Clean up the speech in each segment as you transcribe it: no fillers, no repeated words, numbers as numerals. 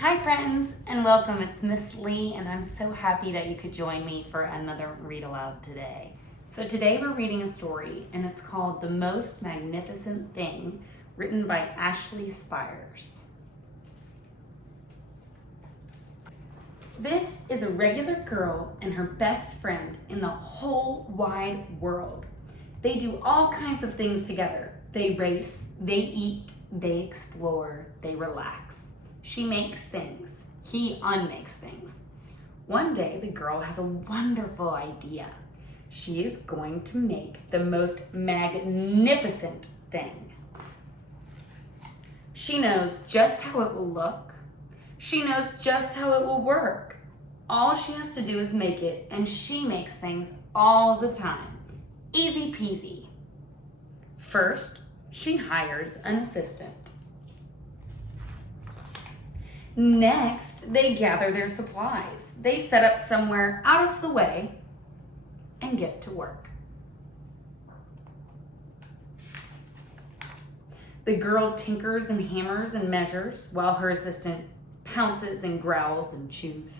Hi friends, and welcome. It's Miss Lee, and I'm so happy that you could join me for another Read Aloud today. So today we're reading a story, and it's called The Most Magnificent Thing, written by Ashley Spires. This is a regular girl and her best friend in the whole wide world. They do all kinds of things together. They race, they eat, they explore, they relax. She makes things. He unmakes things. One day, the girl has a wonderful idea. She is going to make the most magnificent thing. She knows just how it will look. She knows just how it will work. All she has to do is make it, and she makes things all the time. Easy peasy. First, she hires an assistant. Next, they gather their supplies. They set up somewhere out of the way and get to work. The girl tinkers and hammers and measures while her assistant pounces and growls and chews.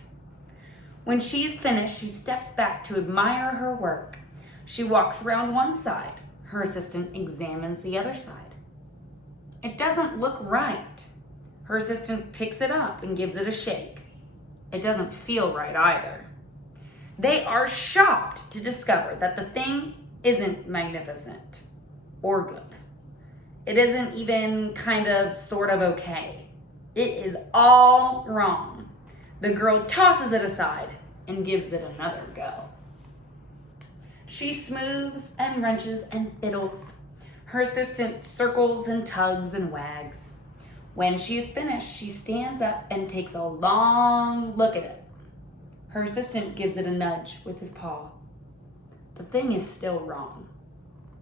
When she's finished, she steps back to admire her work. She walks around one side. Her assistant examines the other side. It doesn't look right. Her assistant picks it up and gives it a shake. It doesn't feel right either. They are shocked to discover that the thing isn't magnificent or good. It isn't even kind of sort of okay. It is all wrong. The girl tosses it aside and gives it another go. She smooths and wrenches and fiddles. Her assistant circles and tugs and wags. When she is finished, she stands up and takes a long look at it. Her assistant gives it a nudge with his paw. The thing is still wrong.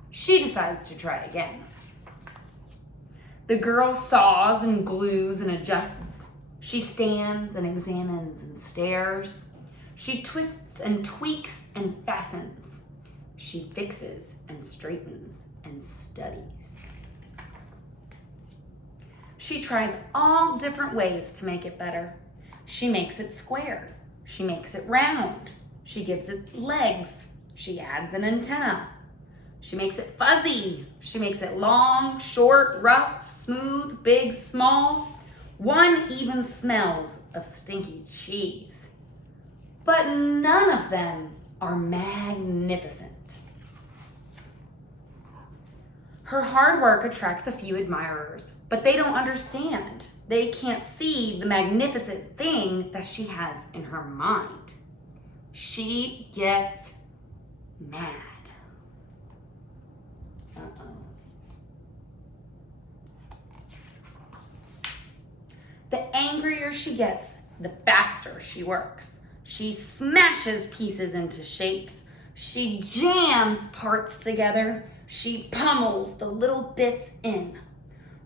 She decides to try again. The girl saws and glues and adjusts. She stands and examines and stares. She twists and tweaks and fastens. She fixes and straightens and studies. She tries all different ways to make it better. She makes it square. She makes it round. She gives it legs. She adds an antenna. She makes it fuzzy. She makes it long, short, rough, smooth, big, small. One even smells of stinky cheese. But none of them are magnificent. Her hard work attracts a few admirers, but they don't understand. They can't see the magnificent thing that she has in her mind. She gets mad. The angrier she gets, the faster she works. She smashes pieces into shapes. She jams parts together. She pummels the little bits in.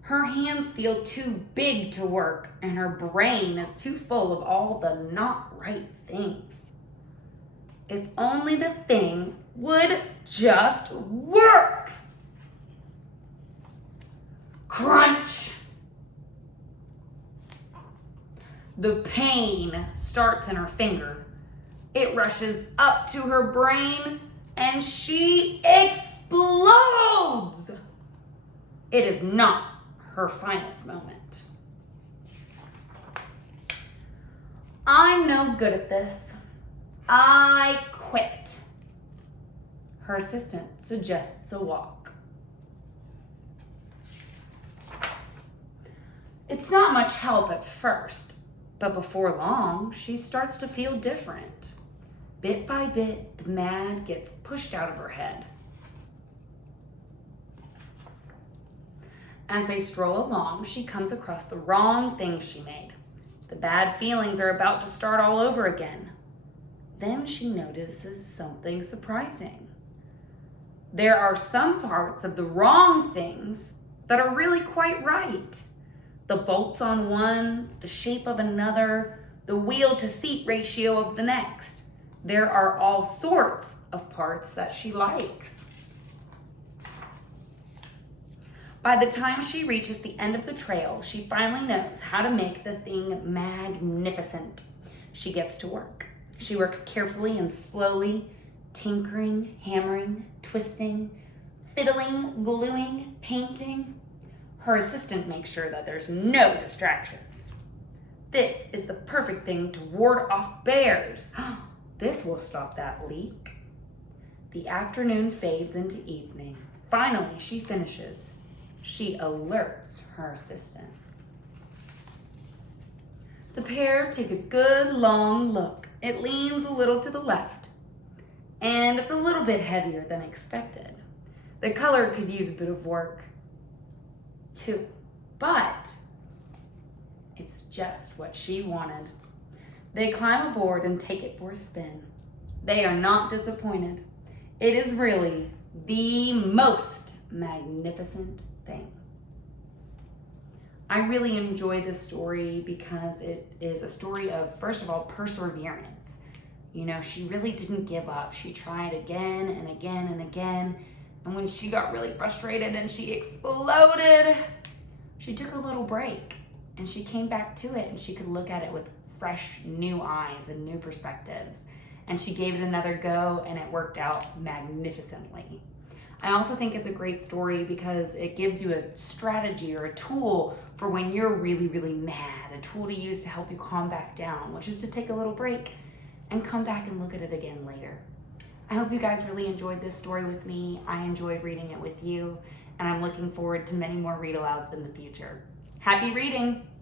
Her hands feel too big to work, and her brain is too full of all the not right things. If only the thing would just work. Crunch. The pain starts in her finger. It rushes up to her brain, and she explodes. It is not her finest moment. I'm no good at this. I quit. Her assistant suggests a walk. It's not much help at first, but before long, she starts to feel different. Bit by bit, the mad gets pushed out of her head. As they stroll along, she comes across the wrong thing she made. The bad feelings are about to start all over again. Then she notices something surprising. There are some parts of the wrong things that are really quite right. The bolts on one, the shape of another, the wheel to seat ratio of the next. There are all sorts of parts that she likes. By the time she reaches the end of the trail, she finally knows how to make the thing magnificent. She gets to work. She works carefully and slowly, tinkering, hammering, twisting, fiddling, gluing, painting. Her assistant makes sure that there's no distractions. This is the perfect thing to ward off bears. This will stop that leak. The afternoon fades into evening. Finally, she finishes. She alerts her assistant. The pair take a good long look. It leans a little to the left, and it's a little bit heavier than expected. The color could use a bit of work too, but it's just what she wanted. They climb aboard and take it for a spin. They are not disappointed. It is really the most magnificent thing. I really enjoy this story because it is a story of, first of all, perseverance. You know, she really didn't give up. She tried again and again and again. And when she got really frustrated and she exploded, she took a little break and she came back to it and she could look at it with fresh new eyes and new perspectives. And she gave it another go and it worked out magnificently. I also think it's a great story because it gives you a strategy or a tool for when you're really, really mad, a tool to use to help you calm back down, which is to take a little break and come back and look at it again later. I hope you guys really enjoyed this story with me. I enjoyed reading it with you, and I'm looking forward to many more read-alouds in the future. Happy reading!